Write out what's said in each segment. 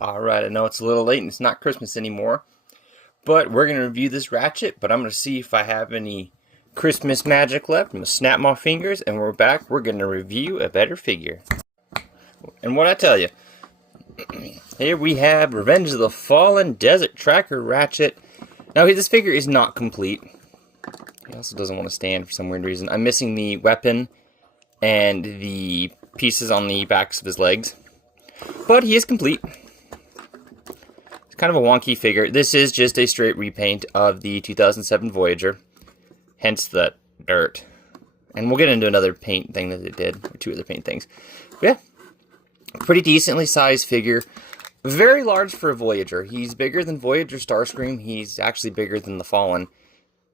Alright, I know it's a little late and it's not Christmas anymore, but we're going to review this ratchet, but I'm going to see if I have any Christmas magic left. I'm going to snap my fingers and we're back. We're going to review a better figure. And what I tell you, here we have Revenge of the Fallen Desert Tracker Ratchet. Now this figure is not complete. He also doesn't want to stand for some weird reason. I'm missing the weapon and the pieces on the backs of his legs, but he is complete. Kind of a wonky figure. This is just a straight repaint of the 2007 Voyager, hence the dirt. And we'll get into another paint thing that they did, or two other paint things. But yeah, pretty decently sized figure. Very large for a Voyager. He's bigger than Voyager Starscream. He's actually bigger than the Fallen.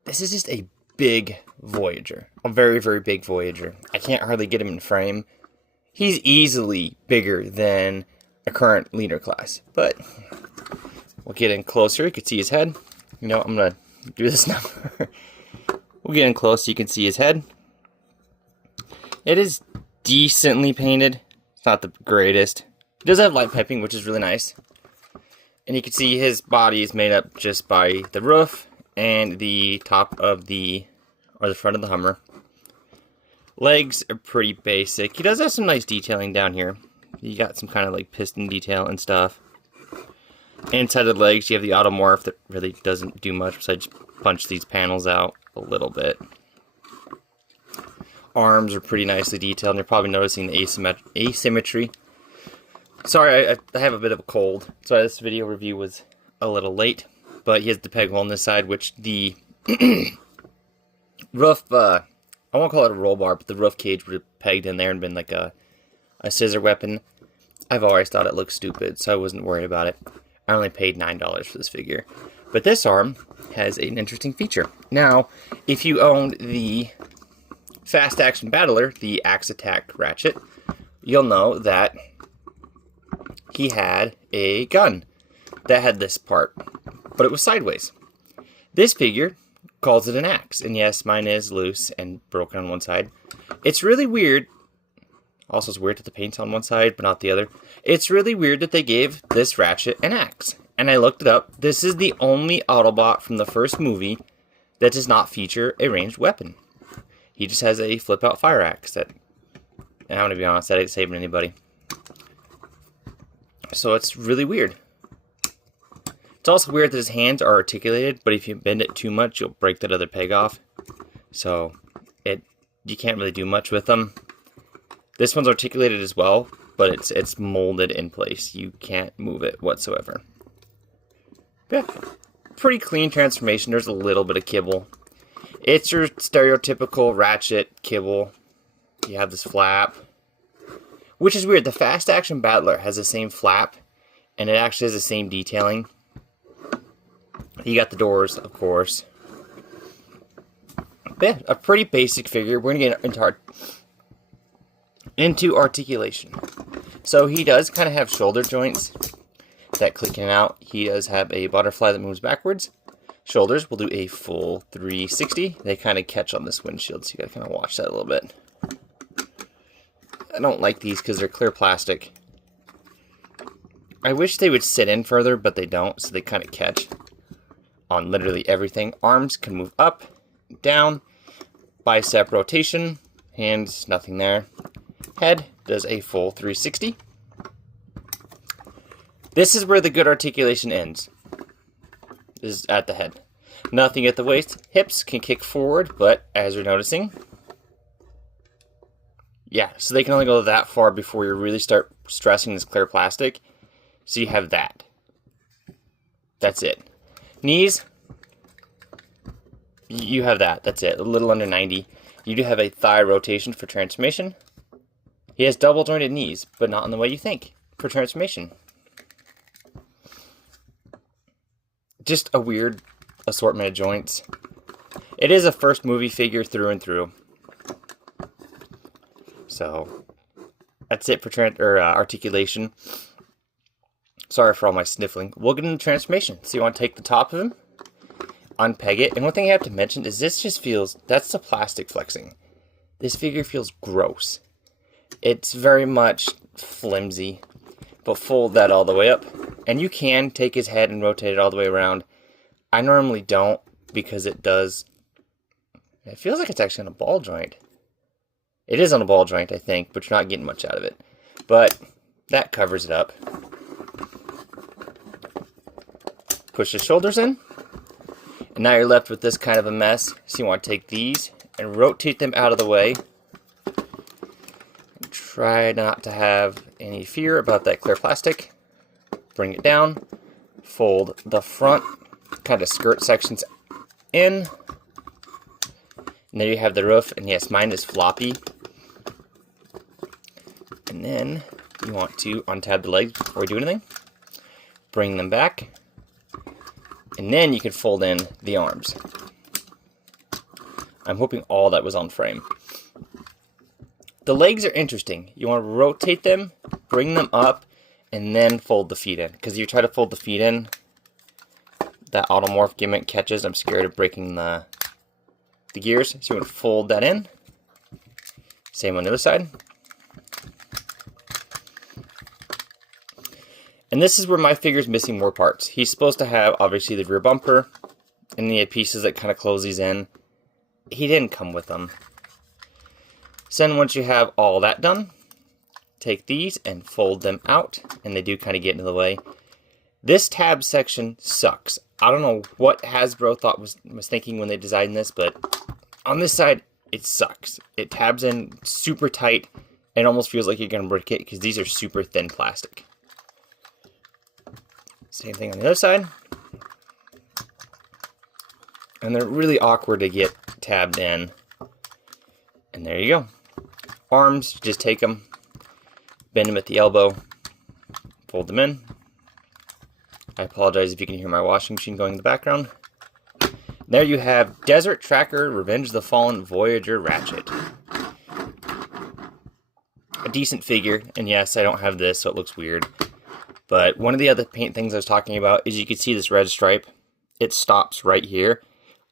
This is just a big Voyager. A very, very big Voyager. I can't hardly get him in frame. He's easily bigger than a current leader class, but we'll get in closer. You can see his head. You know, I'm going to do this now. We'll get in close so you can see his head. It is decently painted. It's not the greatest. It does have light piping, which is really nice. And you can see his body is made up just by the roof and the top of the front of the Hummer. Legs are pretty basic. He does have some nice detailing down here. You got some kind of like piston detail and stuff. Inside of the legs, you have the automorph that really doesn't do much besides punch these panels out a little bit. Arms are pretty nicely detailed, and you're probably noticing the asymmetry. Sorry, I have a bit of a cold, so this video review was a little late. But he has the peg hole on this side, which the roof, I won't call it a roll bar, but the roof cage would have pegged in there and been like a scissor weapon. I've always thought it looked stupid, so I wasn't worried about it. I only paid $9 for this figure. But this arm has an interesting feature. Now, if you owned the Fast Action Battler, the Axe Attack Ratchet, you'll know that he had a gun that had this part, but it was sideways. This figure calls it an axe, and yes, mine is loose and broken on one side. It's really weird. Also, it's weird that the paint's on one side, but not the other. It's really weird that they gave this Ratchet an axe. And I looked it up. This is the only Autobot from the first movie that does not feature a ranged weapon. He just has a flip-out fire axe that, and I'm going to be honest, that ain't saving anybody. So it's really weird. It's also weird that his hands are articulated, but if you bend it too much, you'll break that other peg off. So you can't really do much with them. This one's articulated as well, but it's molded in place. You can't move it whatsoever. Yeah, pretty clean transformation. There's a little bit of kibble. It's your stereotypical Ratchet kibble. You have this flap, which is weird. The Fast Action Battler has the same flap, and it actually has the same detailing. You got the doors, of course. But yeah, a pretty basic figure. We're going to get into articulation. So he does kind of have shoulder joints that click in and out. He does have a butterfly that moves backwards. Shoulders will do a full 360. They kind of catch on this windshield, so you gotta kind of watch that a little bit. I don't like these because they're clear plastic. I wish they would sit in further, but they don't, so they kind of catch on literally everything. Arms can move up, down, bicep rotation, hands, nothing there. Head does a full 360. This is where the good articulation ends. This is at the head. Nothing at the waist. Hips can kick forward, but as you're noticing, yeah, so they can only go that far before you really start stressing this clear plastic. So you have that. That's it. Knees, you have that. That's it. A little under 90. You do have a thigh rotation for transformation. He has double jointed knees, but not in the way you think for transformation. Just a weird assortment of joints. It is a first movie figure through and through. So that's it for articulation. Sorry for all my sniffling. We'll get into transformation. So you want to take the top of him, unpeg it, and one thing I have to mention is this just feels, that's the plastic flexing. This figure feels gross. It's very much flimsy, but fold that all the way up, And you can take his head and rotate it all the way around. I normally don't because it feels like it's actually on a ball joint. It is on a ball joint, I think, but you're not getting much out of it. But that covers it up. Push the shoulders in. And now you're left with this kind of a mess. So you want to take these and rotate them out of the way. Try not to have any fear about that clear plastic. Bring it down. Fold the front kind of skirt sections in. And there you have the roof. And yes, mine is floppy. And then you want to untab the legs before you do anything. Bring them back. And then you can fold in the arms. I'm hoping all that was on frame. The legs are interesting. You want to rotate them, bring them up, and then fold the feet in. Because if you try to fold the feet in, that automorph gimmick catches. I'm scared of breaking the gears. So you want to fold that in. Same on the other side. And this is where my figure's missing more parts. He's supposed to have, obviously, the rear bumper, and he had pieces that kind of close these in. He didn't come with them. So then once you have all that done, take these and fold them out, and they do kind of get into the way. This tab section sucks. I don't know what Hasbro thought was thinking when they designed this, but on this side, it sucks. It tabs in super tight, and it almost feels like you're going to break it, because these are super thin plastic. Same thing on the other side. And they're really awkward to get tabbed in. And there you go. Arms, just take them, bend them at the elbow, fold them in. I apologize if you can hear my washing machine going in the background. There you have Desert Tracker Revenge of the Fallen Voyager Ratchet. A decent figure, and yes, I don't have this, so it looks weird. But one of the other paint things I was talking about is you can see this red stripe. It stops right here.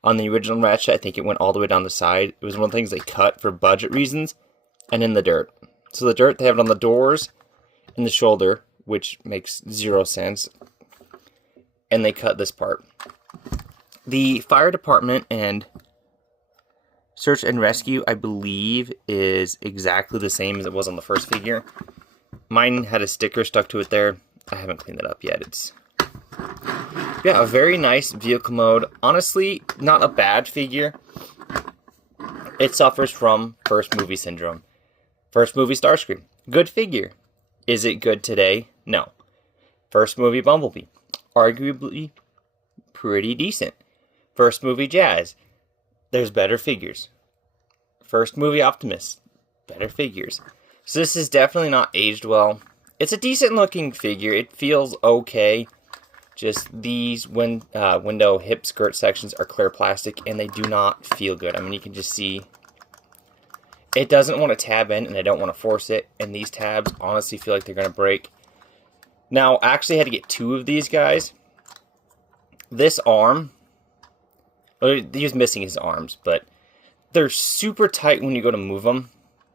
On the original Ratchet, I think it went all the way down the side. It was one of the things they cut for budget reasons, and in the dirt. So the dirt, they have it on the doors and the shoulder, which makes 0 sense. And they cut this part. The fire department and search and rescue, I believe, is exactly the same as it was on the first figure. Mine had a sticker stuck to it there. I haven't cleaned it up yet. It's, yeah, a very nice vehicle mode. Honestly, not a bad figure. It suffers from first movie syndrome. First movie Starscream. Good figure. Is it good today? No. First movie Bumblebee. Arguably pretty decent. First movie Jazz. There's better figures. First movie Optimus. Better figures. So this is definitely not aged well. It's a decent looking figure. It feels okay. Just these window hip skirt sections are clear plastic and they do not feel good. I mean, you can just see it doesn't want to tab in and I don't want to force it. And these tabs honestly feel like they're going to break. Now, I actually had to get 2 of these guys. This arm, well, he was missing his arms, but they're super tight when you go to move them.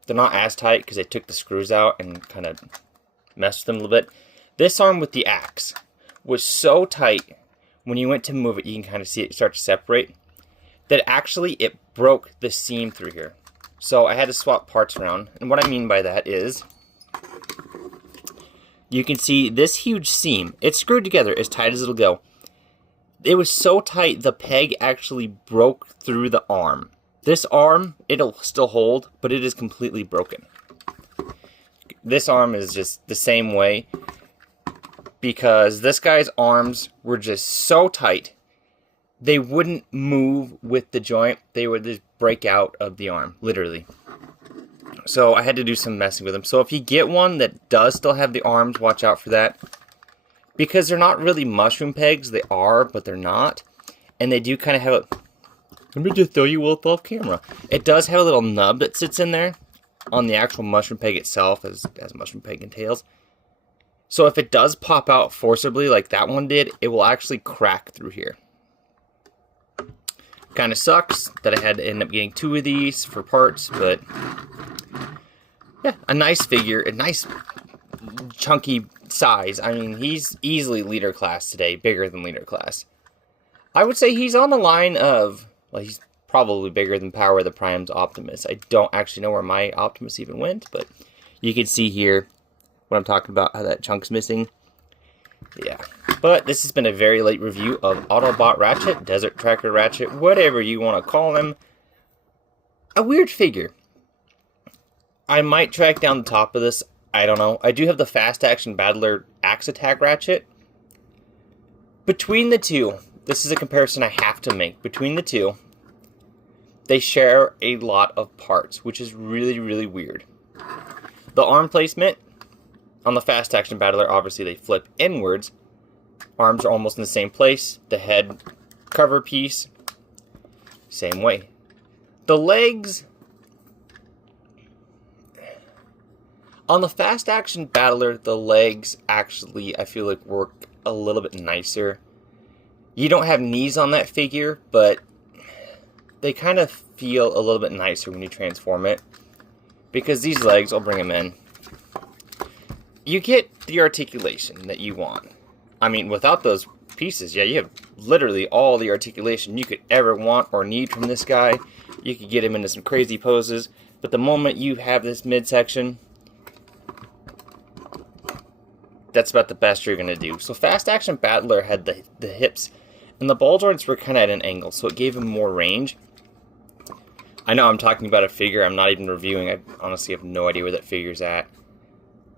They're not as tight because they took the screws out and kind of messed with them a little bit. This arm with the axe was so tight when you went to move it, you can kind of see it start to separate, that actually it broke the seam through here. So I had to swap parts around. And what I mean by that is, you can see this huge seam. It's screwed together as tight as it'll go. It was so tight, the peg actually broke through the arm. This arm, it'll still hold, but it is completely broken. This arm is just the same way, because this guy's arms were just so tight, they wouldn't move with the joint. They would just break out of the arm, literally. So I had to do some messing with them. So if you get one that does still have the arms, watch out for that. Because they're not really mushroom pegs. They are, but they're not. And they do kind of have a... Let me just throw you both off camera. It does have a little nub that sits in there on the actual mushroom peg itself, as a mushroom peg entails. So if it does pop out forcibly like that one did, it will actually crack through here. Kind of sucks that I had to end up getting 2 of these for parts, but yeah, a nice figure, a nice chunky size, I mean, he's easily leader class today, bigger than leader class. I would say he's on the line of, well, he's probably bigger than Power of the Prime's Optimus. I don't actually know where my Optimus even went, but you can see here what I'm talking about, how that chunk's missing. Yeah, but this has been a very late review of Autobot Ratchet, Desert Tracker Ratchet, whatever you want to call him. A weird figure. I might track down the top of this. I don't know. I do have the Fast Action Battler Axe Attack Ratchet. Between the two, this is a comparison I have to make. Between the two, they share a lot of parts, which is really, really weird. The arm placement on the Fast Action Battler, obviously they flip inwards. Arms are almost in the same place. The head cover piece, same way. The legs, on the Fast Action Battler, the legs actually, I feel like, work a little bit nicer. You don't have knees on that figure, but they kind of feel a little bit nicer when you transform it. Because these legs, I'll bring them in. You get the articulation that you want. I mean, without those pieces, yeah, you have literally all the articulation you could ever want or need from this guy. You could get him into some crazy poses. But the moment you have this midsection, that's about the best you're going to do. So Fast Action Battler had the hips, and the ball joints were kind of at an angle, so it gave him more range. I know I'm talking about a figure I'm not even reviewing. I honestly have no idea where that figure's at.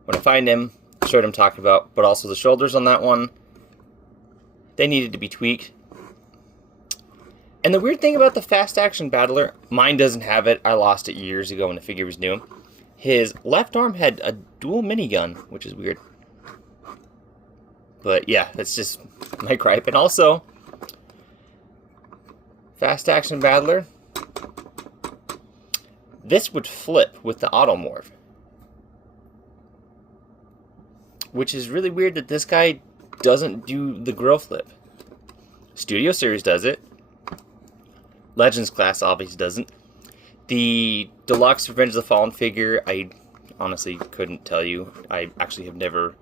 When I find him, I'll show what I'm talking about. But also the shoulders on that one, they needed to be tweaked. And the weird thing about the Fast Action Battler, mine doesn't have it. I lost it years ago when the figure was new. His left arm had a dual minigun, which is weird. But yeah, that's just my gripe. And also, Fast Action Battler, this would flip with the Automorph. Which is really weird that this guy doesn't do the grill flip. Studio Series does it. Legends class obviously doesn't. The Deluxe Revenge of the Fallen figure, I honestly couldn't tell you. I actually have never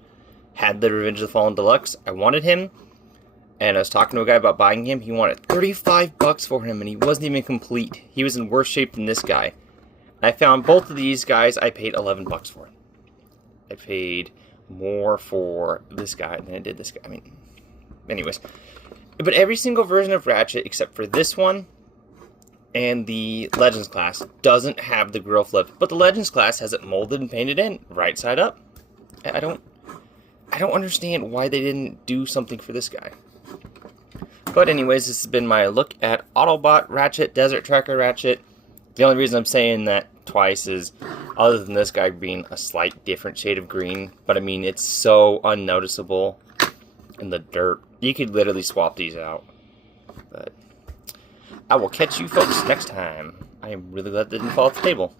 had the Revenge of the Fallen Deluxe. I wanted him, and I was talking to a guy about buying him. He wanted $35 for him, and he wasn't even complete. He was in worse shape than this guy. I found both of these guys, I paid $11 for. I paid more for this guy than I did this guy. I mean, anyways. But every single version of Ratchet, except for this one and the Legends class, doesn't have the grill flip. But the Legends class has it molded and painted in, right side up. I don't understand why they didn't do something for this guy. But anyways, this has been my look at Autobot Ratchet, Desert Tracker Ratchet. The only reason I'm saying that twice is, other than this guy being a slight different shade of green, but I mean, it's so unnoticeable in the dirt. You could literally swap these out. But I will catch you folks next time. I am really glad that didn't fall off the table.